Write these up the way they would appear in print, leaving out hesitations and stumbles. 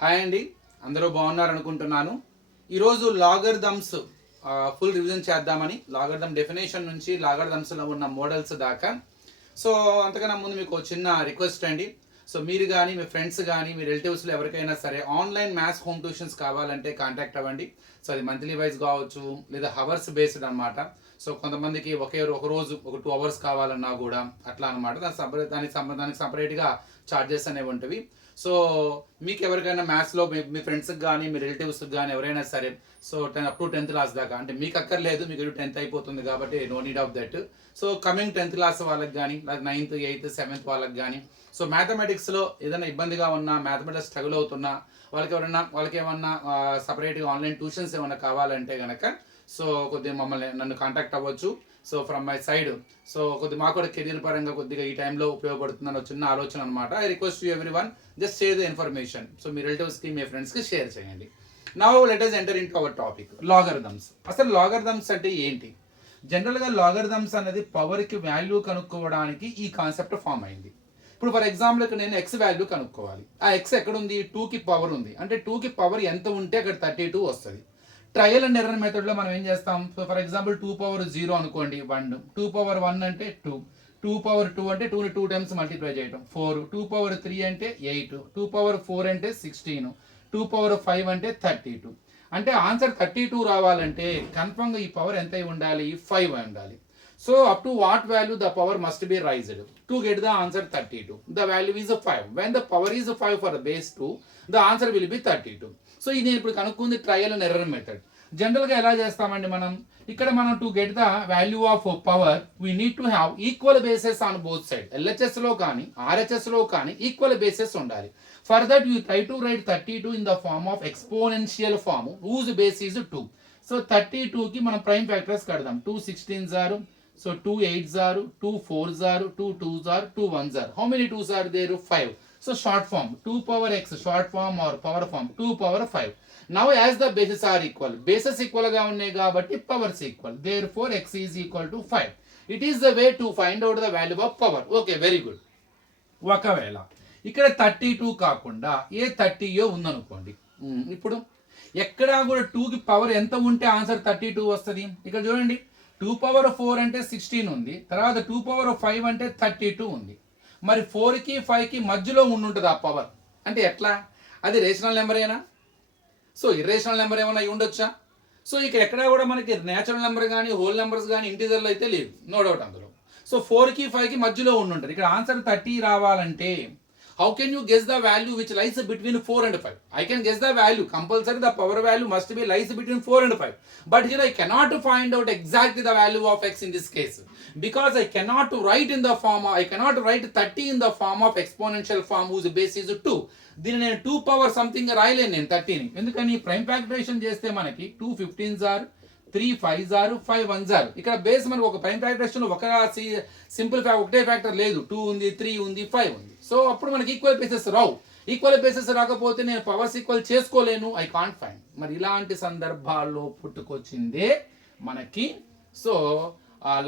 Hi అండి, అందరూ బాగున్నారు అనుకుంటున్నాను. ఈరోజు లాగరిథమ్స్ ఫుల్ రివిజన్ చేద్దామని, లాగరిథమ్ డెఫినేషన్ నుంచి లాగరిథమ్స్లో ఉన్న మోడల్స్ దాకా. సో అంతకన్నా ముందు మీకు చిన్న రిక్వెస్ట్ అండి. సో మీరు కానీ మీ ఫ్రెండ్స్ కానీ మీ రిలేటివ్స్లో ఎవరికైనా సరే ఆన్లైన్ మ్యాథ్స్ హోమ్ ట్యూషన్స్ కావాలంటే కాంటాక్ట్ అవ్వండి. సో అది మంత్లీ వైజ్ కావచ్చు లేదా హవర్స్ బేస్డ్ అనమాట. సో కొంతమందికి ఒక రోజు ఒక 2 hours కావాలన్నా కూడా అట్లా అనమాట. దానికి సపరేట్గా ఛార్జెస్ అనేవి ఉంటవి. సో మీకు ఎవరికైనా మ్యాథ్స్లో మీ ఫ్రెండ్స్కి కానీ మీ రిలేటివ్స్కి కానీ ఎవరైనా సరే so up to 10th class దాకా, అంటే మీకు అక్కర్లేదు, మీకు 10th అయిపోతుంది కాబట్టి no need of that. So coming 10th class వాళ్ళకి కానీ, లేదా 9th 8th 7th వాళ్ళకి కానీ, సో మ్యాథమెటిక్స్లో ఏదైనా ఇబ్బందిగా ఉన్నా, మ్యాథమెటిక్స్ స్ట్రగుల్ అవుతున్నా, వాళ్ళకి ఏమన్నా సపరేట్గా ఆన్లైన్ ట్యూషన్స్ ఏమన్నా కావాలంటే కనుక సో కొద్దిగా నన్ను కాంటాక్ట్ అవ్వచ్చు. So from my side so కొద్దిగా మాకు కూడా కెరీర్ పరంగా కొద్దిగా ఈ టైంలో ఉపయోగపడుతుందని చిన్న ఆలోచన అనమాట. I request you everyone, just share the information. So మీ రిలేటివ్స్కి మీ ఫ్రెండ్స్కి షేర్ చేయండి. Now let us enter into our topic, logarithms. అసలు లాగరిథమ్స్ అంటే ఏంటి? జనరల్గా లాగరిథమ్స్ అనేది పవర్కి వాల్యూ కనుక్కోవడానికి ఈ కాన్సెప్ట్ ఫామ్ అయింది. ఇప్పుడు ఫర్ ఎగ్జాంపుల్ ఇక్కడ నేను ఎక్స్ వాల్యూ కనుక్కోవాలి. ఆ ఎక్స్ ఎక్కడ ఉంది? 2కి పవర్ ఉంది. అంటే 2కి పవర్ ఎంత ఉంటే అక్కడ 32 వస్తుంది. ట్రయల్ అండ్ ఎర్రర్ మెథడ్లో మనం ఏం చేస్తాం? సో ఫర్ ఎగ్జాంపుల్ 2 power 0 అనుకోండి, 1. 2 power 1 అంటే 2. 2 power 2 అంటే 2ని 2 times మల్టిప్లై చేయటం 4. 2 power 3 అంటే 8. 2 power 4 అంటే 16. 2 power 5 అంటే 32. అంటే ఆన్సర్ 32 రావాలంటే కన్ఫర్మ్గా ఈ పవర్ ఎంత ఉండాలి? 5 ఉండాలి. So up to what value the power must be raised to get the answer 32. The value is 5. When the power is 5 for base 2, the answer will be 32. So ఇది ఇప్పుడు కనుక్కుంది ట్రయల్ అండ్ ఎర్రర్ మెథడ్. జనరల్గా ఎలా చేస్తామండి మనం? ఇక్కడ మనం to get the value of power we need to have equal bases on both side. ఎల్హెచ్ఎస్లో కానీ ఆర్హెచ్ఎస్లో కానీ ఈక్వల్ బేసెస్ ఉండాలి. For that you try to write 32 in the form of exponential form whose base is 2. So 32కి మనం prime factors కడదాం. 2 16s are, so 2 8s are, 2 4s are, 2 2s are, 2 1s are. How many 2s are there? 5. So short form 2 power x, short form or power form 2 power 5. Now as the bases are equal, bases equal గా ఉన్నాయి కాబట్టి powers equal, therefore x is equal to 5. It is the way to find out the value of power. Okay, very good. ఒకవేళ ఇక్కడ 32 కాకుండా ఏ 30 ఉందనుకోండి, ఇప్పుడు ఎక్కడా కూడా 2కి పవర్ ఎంత ఉంటే ఆన్సర్ 32 వస్తుంది? ఇక్కడ చూడండి, 2 power 4 అంటే 16 ఉంది, తర్వాత 2 power 5 అంటే 32 ఉంది. మరి 4కి 5కి మధ్యలో ఉండుంటుంది ఆ పవర్. అంటే ఎట్లా? అది రేషనల్ నెంబర్ ఏనా? సో ఇర్రేషనల్ నెంబర్ ఏమైనా అయి ఉండొచ్చా? సో ఇక్కడ ఎక్కడా కూడా మనకి నేచురల్ నెంబర్ కానీ హోల్ నెంబర్స్ కానీ ఇంటీజర్లు అయితే లేదు, నో డౌట్ అందులో. సో 4కి 5కి మధ్యలో ఉండుంటుంది. ఇక్కడ ఆన్సర్ 30 రావాలంటే how can you guess the value which lies between 4 and 5? I can guess the value. Compulsory the power value must be lies between 4 and 5. But here I cannot find out exactly the value of x in this case. Because I cannot write in the form, I cannot write 30 in the form of exponential form whose base is 2. దీన్ని నేను 2 power something రాయలేను నేను 30ని. ఎందుకని? Prime factorisation చేస్తే మనకి 2 15s are, 3 5s are, 5 1s are. ఇక్కడ base మనకు ఒక prime factorisation ఒక సింపుల్ ఒకటే ఫ్యాక్టర్ లేదు, 2 ఉంది, 3 ఉంది, 5 ఉంది. సో అప్పుడు మనకి ఈక్వల్ బేసెస్ రావు. ఈక్వల్ బేసెస్ రాకపోతే నేను పవర్స్ ఈక్వల్ చేసుకోలేను, ఐ కాంట్ ఫైండ్. మరి ఇలాంటి సందర్భాల్లో పుట్టుకొచ్చిందే మనకి సో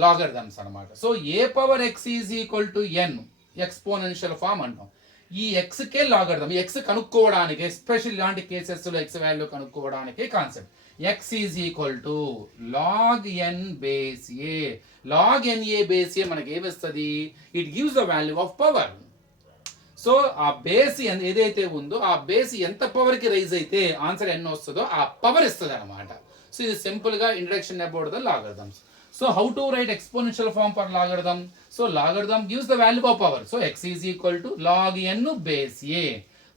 లాగరిథమ్స్ అనమాట. So a power x is equal to n exponential form అంటాం. ఈ ఎక్స్కే లాగరిథమ్, ఎక్స్ కనుక్కోవడానికి, ఎస్పెషల్ ఇలాంటి కేసెస్లో ఎక్స్ వాల్యూ కనుక్కోవడానికి concept. X is equal to log n base a. Log n a base a మనకి ఏమిస్తుంది? It gives the value of power. So ఆ బేస్ ఏదైతే ఉందో ఆ బేస్ ఎంత పవర్కి రైజ్ అయితే ఆన్సర్ ఎన్ని వస్తుందో ఆ పవర్ ఇస్తుంది అనమాట. సో ఇది సింపుల్గా introduction about the logarithms. So how to write exponential form for logarithm? So logarithm gives the value of power. So x is equal to log n base a.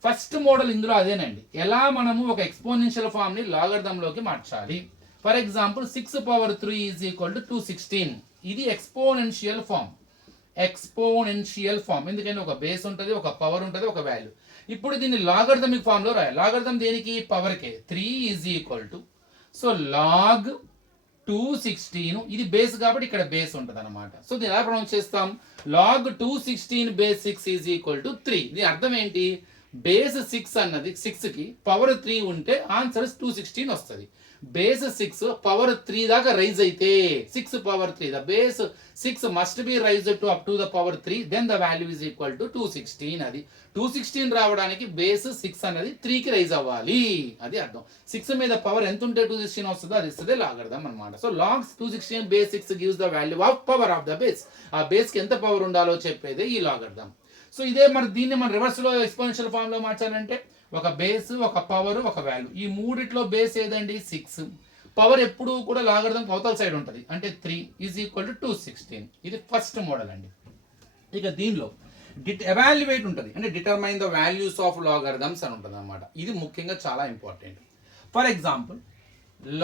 First model ఇందులో అదేనండి, ఎలా మనము ఒక exponential form ని logarithm లోకి మార్చాలి. For example 6 power 3 is equal to 216. ఇది exponential form. Exponential form ఎందుకంటే ఒక బేస్ ఉంటుంది, ఒక పవర్ ఉంటుంది, ఒక వాల్యూ. ఇప్పుడు దీన్ని లాగరిథమిక్ ఫామ్ లో రాయాలి. లాగరిథం దేనికి? పవర్ కే. 3 is equal to so log 216, ఇది బేస్ కాబట్టి ఇక్కడ బేస్ ఉంటుంది అనమాట. సో దీన్ని ఎలా ప్రొనౌన్స్ చేస్తాం? Log 216 base 6 is equal to 3. దీని అర్థం ఏంటి? బేస్ 6 అన్నది 6కి పవర్ 3 ఉంటే ఆన్సర్ 216 వస్తుంది. బేస్ 6 పవర్ 3 దాకా రైజ్ అయితే 6 power 3 the base 6 must be raise to up to the power 3 then the value is equal to 216. అది 216 రావడానికి బేస్ 6 అనేది 3కి రైజ్ అవ్వాలి, అది అర్థం. 6 మీద పవర్ ఎంత ఉంటే 216 వస్తుందో అది ఇస్తుంది లాగర్థం అనమాట. So log 216 base 6 gives the value of power of the base. ఆ బేస్కి ఎంత పవర్ ఉండాలో చెప్పేదే ఈ లాగర్థం. సో ఇదే మరి దీన్ని మనం రివర్స్లో ఎక్స్పోనెన్షియల్ ఫామ్లో మార్చాలంటే ఒక బేస్, ఒక పవర్, ఒక వాల్యూ, ఈ మూడిట్లో బేస్ ఏదండి 6. పవర్ ఎప్పుడు కూడా లాగర్థం అవతల సైడ్ ఉంటుంది, అంటే 3 ఈజ్ ఈక్వల్ టు 216. ఇది ఫస్ట్ మోడల్ అండి. ఇక దీనిలో ఎవాల్యుయేట్ ఉంటుంది, అంటే determine the values of logarithms అని ఉంటుంది అనమాట. ఇది ముఖ్యంగా చాలా important. For example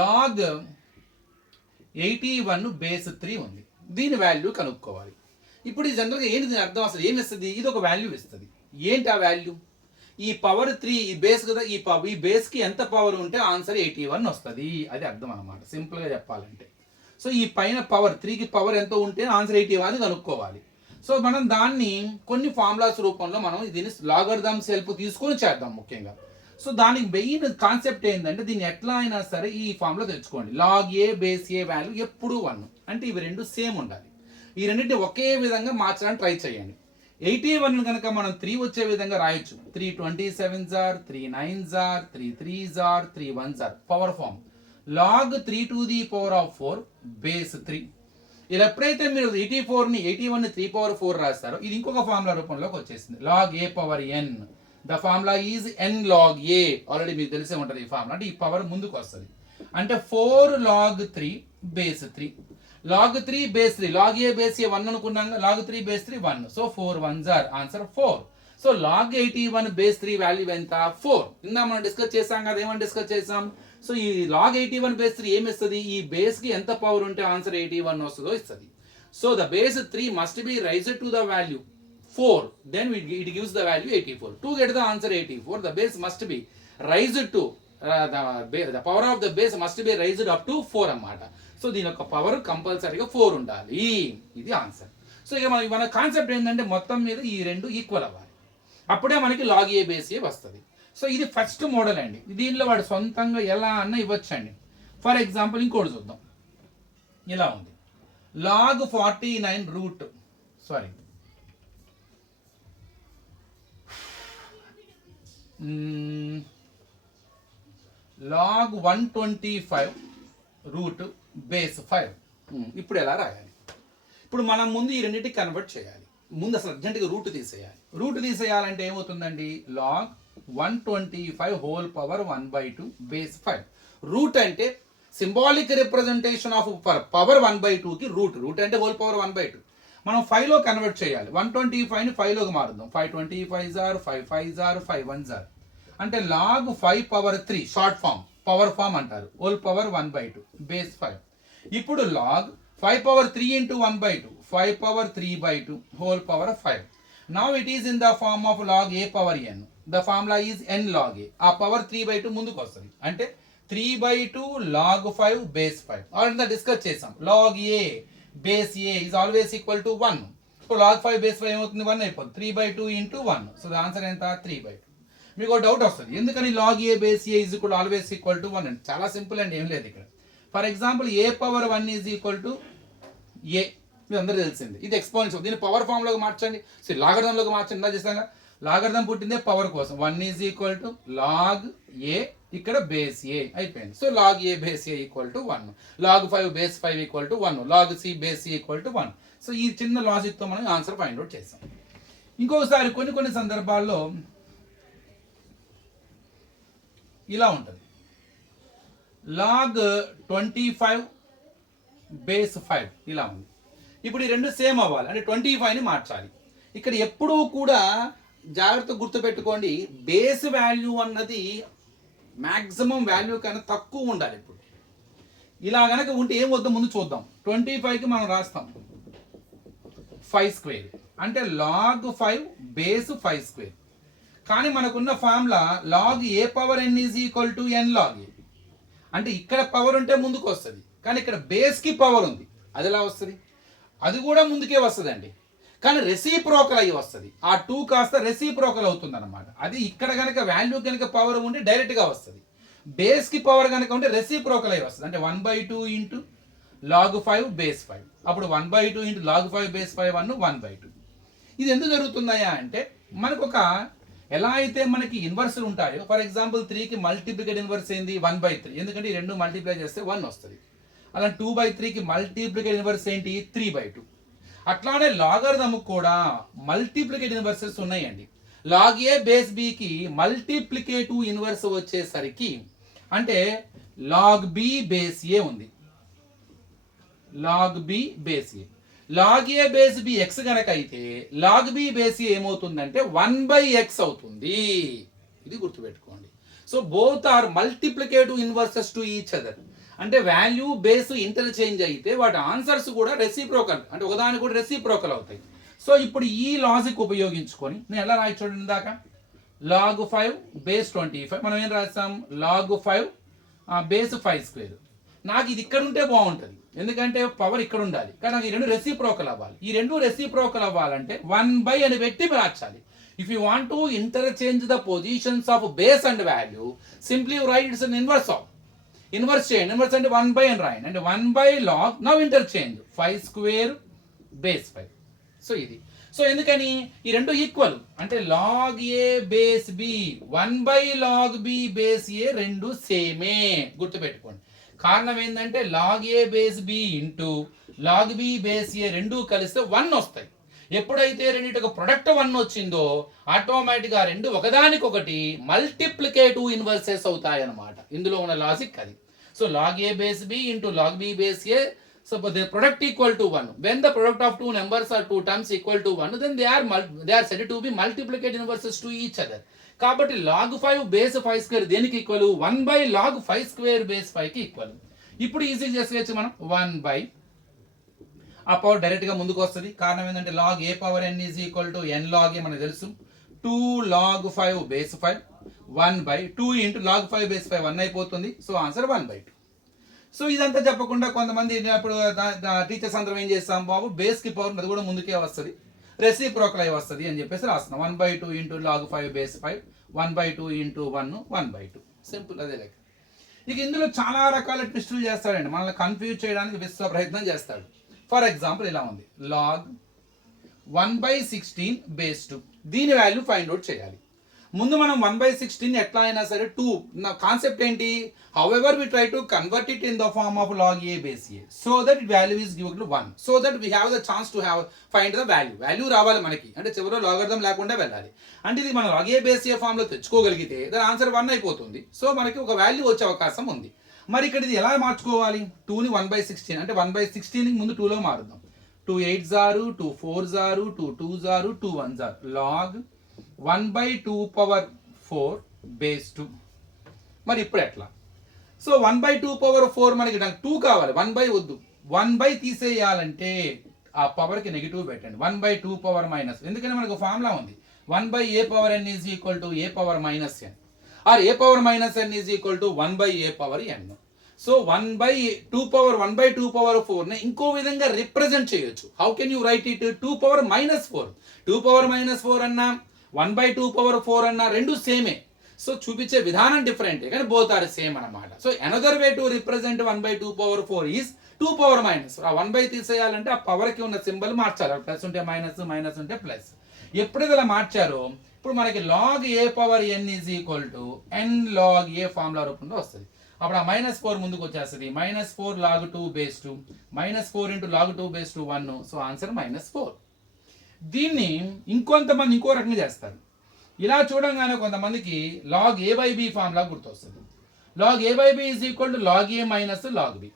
log 81 base 3 ఉంది, దీని వాల్యూ కనుక్కోవాలి. ఇప్పుడు ఈ జనరల్గా ఏంటి దీని అర్థం, అసలు ఏమి ఇస్తుంది, ఇది ఒక వాల్యూ ఇస్తుంది. ఏంటి ఆ వాల్యూ, ఈ పవర్ 3 ఈ బేస్ కదా, ఈ బేస్కి ఎంత పవర్ ఉంటే ఆన్సర్ 81 వస్తుంది, అది అర్థం అనమాట సింపుల్గా చెప్పాలంటే. సో ఈ పైన పవర్ 3కి పవర్ ఎంత ఉంటే ఆన్సర్ 81 కనుక్కోవాలి. సో మనం దాన్ని కొన్ని ఫార్ములాస్ రూపంలో మనం దీన్ని లాగర్థమ్స్ హెల్ప్ తీసుకొని చేద్దాం ముఖ్యంగా. సో దానికి మెయిన్ కాన్సెప్ట్ ఏంటంటే దీన్ని ఎట్లా అయినా సరే ఈ ఫామ్లో తెచ్చుకోండి. Log a base A value ఎప్పుడు 1, అంటే ఇవి రెండు సేమ్ ఉండాలి. ఈ రెండింటిని ఒకే విధంగా మార్చడానికి ట్రై చేయండి. 81 కనుక మనం 3 వచ్చే విధంగా రాయొచ్చు. 3 27s are, 3 9s are, 3 3s are, 3 1s are. Power form log 3 to the power of 4 base 3. ఇలా ఎప్పుడైతే మీరు 81ని 3 power 4 రాస్తారో ఇది ఇంకొక ఫార్ములా రూపంలోకి వచ్చేసింది, log a power n. The formula is n log a. Already మీకు తెలిసే ఉంటుంది ఈ ఫార్ములా, అంటే ఈ పవర్ ముందుకు వస్తుంది. అంటే 4 log 3 base 3. Log 3 base 3, log a base a 1 అనుకున్నాం, log 3 base 3 1. So 4 1s are, answer 4. So log 81 base 3 value ఎంత 4. ఇందా మనం డిస్కస్ చేసాం కదా, ఏమని డిస్కస్ చేసాం. సో ఈ లాగ్ 81 బేస్ 3 ఏమి ఇస్తుంది, ఈ బేస్కి ఎంత పవర్ ఉంటే ఆన్సర్ 81 వస్తుందో ఇస్తుంది. So the base 3 must be raised to the value 4, then it gives the value 84. To get the answer 84 the base must be raised to the power of the base must be raised up to 4 అన్నమాట. So దీని యొక్క power కంపల్సరీగా 4 ఉండాలి, ఇది answer. So ఇక మన concept ఏంటంటే మొత్తం మీద ఈ రెండు ఈక్వల్ అవ్వాలి, అప్పుడే మనకి లాగ్ ఏ బేస్ ఏ వస్తుంది. సో ఇది ఫస్ట్ మోడల్ అండి. దీనిలో వాడు సొంతంగా ఎలా అన్న ఇవ్వచ్చండి. ఫర్ ఎగ్జాంపుల్ ఇంకోటి చూద్దాం. ఇలా ఉంది, log 49 root sorry log 125 root base 5. ఇప్పుడు ఎలా రాయాలి, ఇప్పుడు మనం ముందు ఈ రెండింటికి కన్వర్ట్ చేయాలి. ముందు అసలు అర్జెంటుగా రూట్ తీసేయాలి. రూట్ తీసేయాలంటే ఏమవుతుందండి, log 125 whole power 1/2 base 5. Root అంటే సింబాలిక్ రిప్రజెంటేషన్ ఆఫ్ పవర్ 1/2కి రూట్ అంటే హోల్ పవర్ 1/2. మనం 5లో కన్వర్ట్ చేయాలి. 125ని 5లోకి మారుద్దాం. 5 25s are, 5 5s are, 5 1s are. అంటే log 5 power 3 short form, power form అంటారు, హోల్ పవర్ 1/2 బేస్ 5. ఇప్పుడు log 5 power 3 into 1/2, 5 power 3/2 whole power 5. Now it is in the form of log a power n. The formula is n log a. ఆ power 3/2 ముందుకు వస్తుంది, అంటే 3/2 log 5 base 5. Already discuss చేసాం, log a base a is always equal to 1. So log 5 base 5 ఏమవుతుంది, 1 అయిపోతుంది. 3/2 into 1. So the answer ఎంత 3/2. మీకు ఒక డౌట్ వస్తుంది, ఎందుకని log a base a is equal always equal to 1 అండి. చాలా సింపుల్ అండి, ఏం లేదు ఇక్కడ. For example a power 1 is equal to a, మీ అందరూ తెలిసింది. ఇది ఎక్స్పోనెన్షియల్, దీన్ని పవర్ ఫామ్లోకి మార్చండి. సో లాగర్థంలోకి మార్చండి, ఇలా చేస్తాగా. లాగర్థం పుట్టిందే పవర్ కోసం. 1 is equal to log a, ఇక్కడ బేస్ ఏ అయిపోయింది. So log a base a equal to 1. Log 5 base 5 equal to 1. Log c base c equal to 1. So ఈ చిన్న లాజిక్తో మనం ఆన్సర్ ఫైండ్ అవుట్ చేస్తాం. ఇంకొకసారి కొన్ని సందర్భాల్లో ఇలా ఉంటుంది, లాగ్ 25 బేస్ 5 ఇలా ఉంది. ఇప్పుడు ఈ రెండు సేమ్ అవ్వాలి, అంటే 25ని మార్చాలి. ఇక్కడ ఎప్పుడూ కూడా జాగ్రత్త గుర్తుపెట్టుకోండి, బేస్ వాల్యూ అన్నది మ్యాక్సిమం వాల్యూ కన్నా తక్కువ ఉండాలి. ఇప్పుడు ఇలా కనుక ఉంటే ఏం వద్దాం ముందు చూద్దాం. 25కి మనం రాస్తాం 5 స్క్వేర్, అంటే లాగ్ 5 బేస్ 5 స్క్వేర్. కానీ మనకున్న formula log a power n is equal to n log a. అంటే ఇక్కడ పవర్ ఉంటే ముందుకు వస్తుంది, కానీ ఇక్కడ బేస్కి పవర్ ఉంది, అది ఎలా వస్తుంది, అది కూడా ముందుకే వస్తుందండి. కానీ రెసిప్రోకల్ అయ్యి వస్తుంది. ఆ 2 కాస్త రెసిప్రోకల్ అవుతుంది అనమాట. అది ఇక్కడ కనుక వాల్యూ కనుక పవర్ ఉంటే డైరెక్ట్గా వస్తుంది. బేస్కి పవర్ కనుక ఉంటే రెసిప్రోకల్ అయ్యి వస్తుంది. అంటే 1/2 ఇంటూ log 5 బేస్ 5. అప్పుడు 1/2 ఇంటూ log 5 బేస్ 5 1/2. ఇది ఎందుకు జరుగుతున్నాయా అంటే మనకు ఒక ఎలా అయితే మనకి ఇన్వర్సులు ఉంటాయో, ఫర్ ఎగ్జాంపుల్ 3కి మల్టిప్లికేట్ ఇన్వర్స్ ఏంది 1/3, ఎందుకంటే ఈ రెండు మల్టిప్లై చేస్తే 1 వస్తుంది. అలా 2/3కి మల్టిప్లికేట్ ఇన్వర్స్ ఏంటి 3/2. అట్లానే లాగరిథం కూడా మల్టిప్లికేట్ ఇన్వర్సెస్ ఉన్నాయండి. log a బేస్ bకి మల్టిప్లికేటివ్ ఇన్వర్స్ వచ్చేసరికి అంటే log b బేస్ a ఉంది. log b base a, log a base b x గనక అయితే log b బేస్ a ఏమవుతుందంటే 1/x అవుతుంది. ఇది గుర్తుపెట్టుకోండి. So both are multiplicative inverses to each other. అంటే వాల్యూ బేస్ ఇంటర్చేంజ్ అయితే వాటి ఆన్సర్స్ కూడా రెసిప్రోకల్, అంటే ఒకదానికి కూడా రెసిప్రోకల్ అవుతాయి. సో ఇప్పుడు ఈ లాజిక్ ఉపయోగించుకొని నేను ఎలా రాయి చూడండి, దాకా log 5 బేస్ 25 మనం ఏం రాస్తాం log 5 బేస్ 5 స్క్వేర్. నాకు ఇది ఇక్కడ ఉంటే బాగుంటుంది, ఎందుకంటే పవర్ ఇక్కడ ఉండాలి, కానీ నాకు ఈ రెండు రెసిప్రోకల్ అవ్వాలి. ఈ రెండు రెసిప్రోకల్ అవ్వాలంటే 1/, అని పెట్టి మార్చాలి. If you want to interchange the positions of base and value, simply right it's an inverse of. Inverse చేయండి. ఇన్వర్స్ అంటే 1/, అని రాయండి. అంటే 1/, log now interchange 5 square base 5. So ఇది. సో ఎందుకని ఈ రెండు ఈక్వల్, అంటే log a base b 1/, log b base a రెండు సేమే. గుర్తుపెట్టుకోండి. కారణం ఏంటంటే log a base b into log b base a రెండు కలిస్తే 1 వస్తాయి. ఎప్పుడైతే రెండింటికి ప్రొడక్ట్ 1 వచ్చిందో ఆటోమేటిక్గా రెండు ఒకదానికొకటి మల్టిప్లికేటివ్ ఇన్వర్సెస్ అవుతాయి అన్నమాట. ఇందులో ఉన్న లాజిక్ అది. So log a base b into log b base a, so the product equal to 1. When the product of two numbers or two terms equal to 1, then they are said to be multiplicative inverses to each other. కాబట్టి log 5 base 5 square దేనికి equal 1/, log 5 square base 5కి equal. ఇప్పుడు easy చేసుకోవచ్చు మనం 1/, ఆ power direct గా ముందుకు వస్తుంది. కారణం ఏంటంటే log a power n is equal to n log a మనకు తెలుసు. 2 log 5 base 5 1/2 into log 5 base 5 1 అయిపోతుంది. So answer 1/2. సో ఇదంతా చెప్పకుండా కొంతమంది ఇప్పుడు టీచర్స్ అందరం ఏం చేస్తాం, బాబు బేస్ కి పవర్ అది కూడా ముందుకే వస్తుంది, రెసిప్రోకల్ అయి వస్తుంది అని చెప్పేసి రాస్తున్నాం. 1/2 into log 5 base 5 1/2 into 1 1/2. Simple, అదే లెక్క. ఇక ఇందులో చాలా రకాల ట్విస్టులు చేస్తాడండి, మనల్ని కన్ఫ్యూజ్ చేయడానికి విశ్వ ప్రయత్నం చేస్తాడు. ఫర్ ఎగ్జాంపుల్ ఇలా ఉంది, log 1/16 బేస్ 2. దీని వాల్యూ ఫైండ్ అవుట్ చేయాలి. ముందు మనం 1/16 ఎట్లా అయినా సరే 2 నా కాన్సెప్ట్ ఏంటి, however we try to convert it in the form of log a base a so that value is given to 1, so that we have the chance to find the value రావాలి మనకి, అంటే చివరిలో logarithm లేకుండా వెళ్ళాలి. అంటే ఇది మనం log a base a form లో తెచ్చుకోగలిగితే దాని ఆన్సర్ 1 అయిపోతుంది. సో మనకి ఒక వాల్యూ వచ్చే అవకాశం ఉంది. మరి ఇక్కడ ఇది ఎలా మార్చుకోవాలి, 2ని 1/16 అంటే 1/16 ముందు 2లో మారుద్దాం. 2 8s are 2 4s are 2 2s are 2 1s are log 1/2 power 4 base 2. మరి ఇప్పుడు ఎట్లా, సో 1/2 పవర్ 4 మనకి నాకు 2 కావాలి, 1/, వద్దు, 1/, తీసేయాలంటే ఆ పవర్ కి నెగిటివ్ పెట్టండి. 1/2 పవర్ మైనస్, ఎందుకంటే మనకు ఫార్ములా ఉంది 1/a power n is equal to a power minus n, or a power minus n is equal to 1/a power n. So 1/2 power 4 ని ఇంకో విధంగా రిప్రజెంట్ చేయొచ్చు. How can you write it, 2 power minus 4. 2 power minus 4 అన్నా 1/2 power 4 అన్నా రెండు సేమే. So చూపించే విధానం డిఫరెంట్ కానీ బోత్ ఆర్ సేమ్ అన్నమాట. So another way to represent 1/2 power 4 is 2 power minus. ఆ 1/, తీసేయాలంటే ఆ పవర్ కి ఉన్న సింబల్ మార్చాలి, ప్లస్ ఉంటే మైనస్, మైనస్ ఉంటే ప్లస్. ఎప్పుడైతే ఇలా మార్చారో ఇప్పుడు మనకి log a power n is equal to n log a formula రూపంలో వస్తుంది. అప్పుడు ఆ -4 ముందుకు వచ్చేస్తుంది. -4 log 2 base 2 -4 into log 2 base 2 1. So answer -4. దీన్ని ఇంకొంతమంది ఇంకో రకంగా చేస్తారు. ఇలా చూడంగానే కొంతమందికి log a/b ఫార్ములా గుర్తొస్తుంది. log a/b is equal to log a minus log b.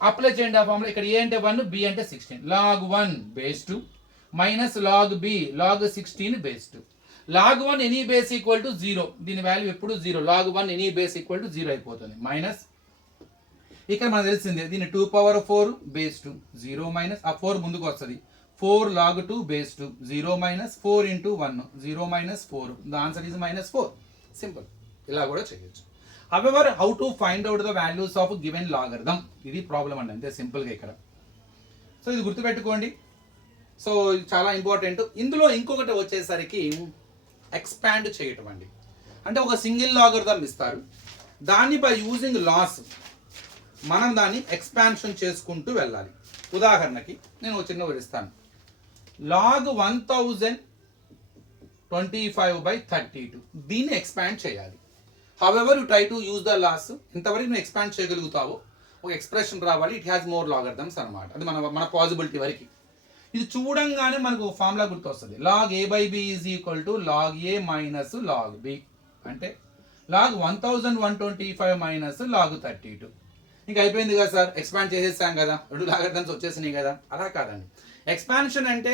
Apply చేయండి ఆ ఫార్ములా. ఇక్కడ a అంటే 1, b అంటే 16. log 1 base 2 minus log b log 16 base 2. log 1 any base equal to 0. దీని వాల్యూ ఎప్పుడు 0. log 1 any base equal to 0 అయిపోతుంది. Minus ఇక్కడ మనకు తెలిసిందే దీన్ని 2 పవర్ 4 బేస్ 2 0 మైనస్ ఆ 4 ముందుకు వస్తుంది. 4 log 2 base 2 0 minus 4 into 1 0 minus 4. The answer is -4. Simple. ఇలా కూడా చేయొచ్చు. However, how to find out the values of given logarithm? ఇది ప్రాబ్లం అండి, అంతే సింపుల్ గా ఇక్కడ. సో ఇది గుర్తుపెట్టుకోండి. సో ఇది చాలా ఇంపార్టెంట్. ఇందులో ఇంకొకటి వచ్చేసరికి ఎక్స్పాండ్ చేయటం అండి. అంటే ఒక సింగిల్ లాగరిథం ఇస్తారు, దాన్ని బై యూజింగ్ లాస్ మనం దాన్ని ఎక్స్పాన్షన్ చేసుకుంటూ వెళ్ళాలి. ఉదాహరణకి నేను ఒక చిన్న వివరిస్తాను. లాగ్ 1025/32 దీన్ని ఎక్స్పాండ్ చేయాలి. However you try to use the laws, ఇంతవరకు నువ్వు ఎక్స్పాండ్ చేయగలుగుతావో ఒక ఎక్స్ప్రెషన్ రావాలి. ఇట్ హ్యాస్ మోర్ లాగరిథమ్స్ అనమాట. అది మన పాసిబిలిటీ వరకు. ఇది చూడంగానే మనకు ఫార్ములా గుర్తొస్తుంది. Log a/b is equal to log a minus log b, అంటే లాగ్ 1125 మైనస్ లాగ్ 32. ఇంకా అయిపోయింది కదా సార్, ఎక్స్పాండ్ చేసేసాం కదా, 2 లాగరిథమ్స్ వచ్చేసినాయి కదా. అలా కాదండి. ఎక్స్పాన్షన్ అంటే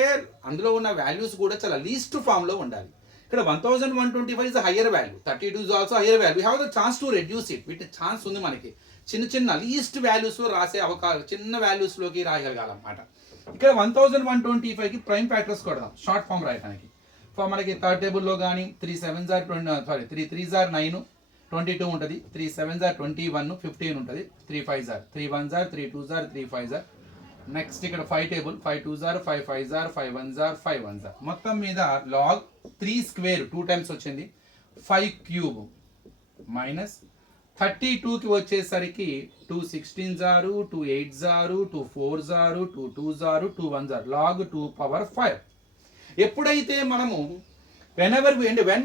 అందులో ఉన్న వాల్యూస్ కూడా చాలా లీస్ట్ ఫామ్ లో ఉండాలి. ఇక్కడ 1125 is hire value, 32 is also hire value. We have the chance to reduce it. వీటి ఛాన్స్ ఉంది మనకి. చిన్న లీస్ట్ వాల్యూస్ లో రాసే అవకాశం, చిన్న వాల్యూస్ లోకి రాయగలగాలన్నమాట. ఇక్కడ 1125కి ప్రైమ్ ఫ్యాక్టర్స్ కొడదాం షార్ట్ ఫామ్ రాయడానికి. మనకి థర్డ్ టేబుల్లో కానీ 3 7s are 3 3s are 9, 22 ఉంటుంది. 3 7s are 21, 15 ఉంటుంది. 3 5s are 3 1s are 3 2s are 3 5s are. Next ఇక్కడ 5 table 5 2s are 5 5s are 5 1s are 5 1s are. మొత్తం మీద లాగ్ 3 స్క్వేర్ 2 టైమ్స్ వచ్చింది, 5 క్యూబ్ మైనస్ 32కి వచ్చేసరికి 2 16s are 2 8s are 2 4s are 2 2s are 2 1s are. Log 2⁵. ఎప్పుడైతే మనము when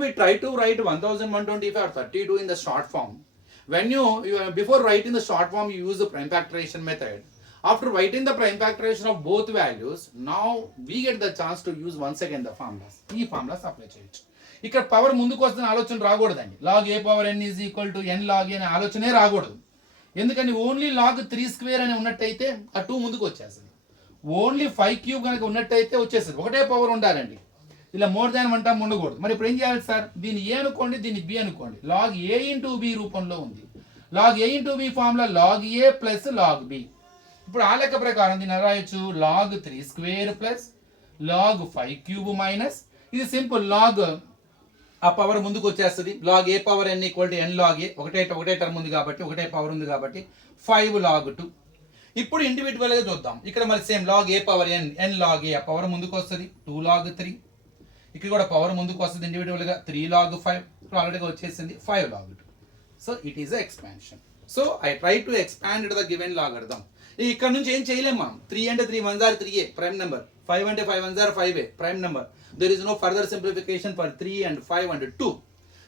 we try to write 1125 or 32 in the short form, when you before writing the short form you use the prime factorization method. After writing the prime factorization of both values, now we get the chance to use once again the formulas. ఈ formulas apply చేయొచ్చు. ఇక్కడ power ముందుకు వస్తున్న ఆలోచన రాకూడదండి. Log a power n is equal to n log a అనే ఆలోచనే రాకూడదు. ఎందుకని ఓన్లీ లాగ్ 3 స్క్వేర్ అని ఉన్నట్టయితే ఆ 2 ముందుకు వచ్చేస్తుంది. ఓన్లీ 5 క్యూబ్ కనుక ఉన్నట్టయితే వచ్చేస్తుంది. ఒకటే పవర్ ఉండాలండి. ఇలా మోర్ దాన్ 1 టర్మ్ ఉండకూడదు. మరి ఇప్పుడు ఏం చేయాలి సార్? దీన్ని ఏ అనుకోండి, దీన్ని బి అనుకోండి. లాగ్ a ఇంటూ బి రూపంలో ఉంది. Log a into b formula log a plus log b. ఇప్పుడు ఆ లెక్క ప్రకారం దీన్ని రాయొచ్చు log 3 square plus log 5 cube minus, ఇది సింపుల్ లాగ్ ఆ పవర్ ముందుకు వచ్చేస్తుంది. Log a power n equal to n log a, ఒకటే టర్మ్ ఉంది కాబట్టి, ఒకటే పవర్ ఉంది కాబట్టి 5 లాగ్ 2. ఇప్పుడు ఇండివిజువల్ గా చూద్దాం. ఇక్కడ మరి same log a power n log a, ఆ పవర్ ముందుకు వస్తుంది 2 లాగ్ 3. ఇక్కడ కూడా పవర్ ముందుకు వస్తుంది ఇండివిజువల్ గా 3 లాగ్ 5. ఇప్పుడు ఆల్రెడీగా వచ్చేసింది 5 log 2. So it is expansion. So I try to expand the given logarithm. ఇక్కడ నుంచి ఏం చేయలేం మనం. 3 అంటే 3 1s are 3a prime number, 5 అంటే 5 1s are 5a prime number. There is no further simplification for 3 and 5 and 2.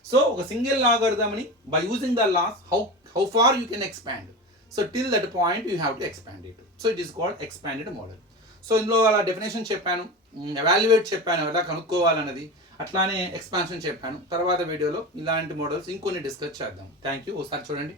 So ఒక single లాగరిథంని by using the laws how far you can expand. So till that point you have to expand it. So it is called expanded model. So ఇందులో అలా definition చెప్పాను, evaluate చెప్పాను, ఎలా కనుక్కోవాలన్నది, అట్లానే expansion చెప్పాను. తర్వాత వీడియోలో ఇలాంటి మోడల్స్ ఇంకొన్ని డిస్కస్ చేద్దాం. Thank you. ఒకసారి చూడండి.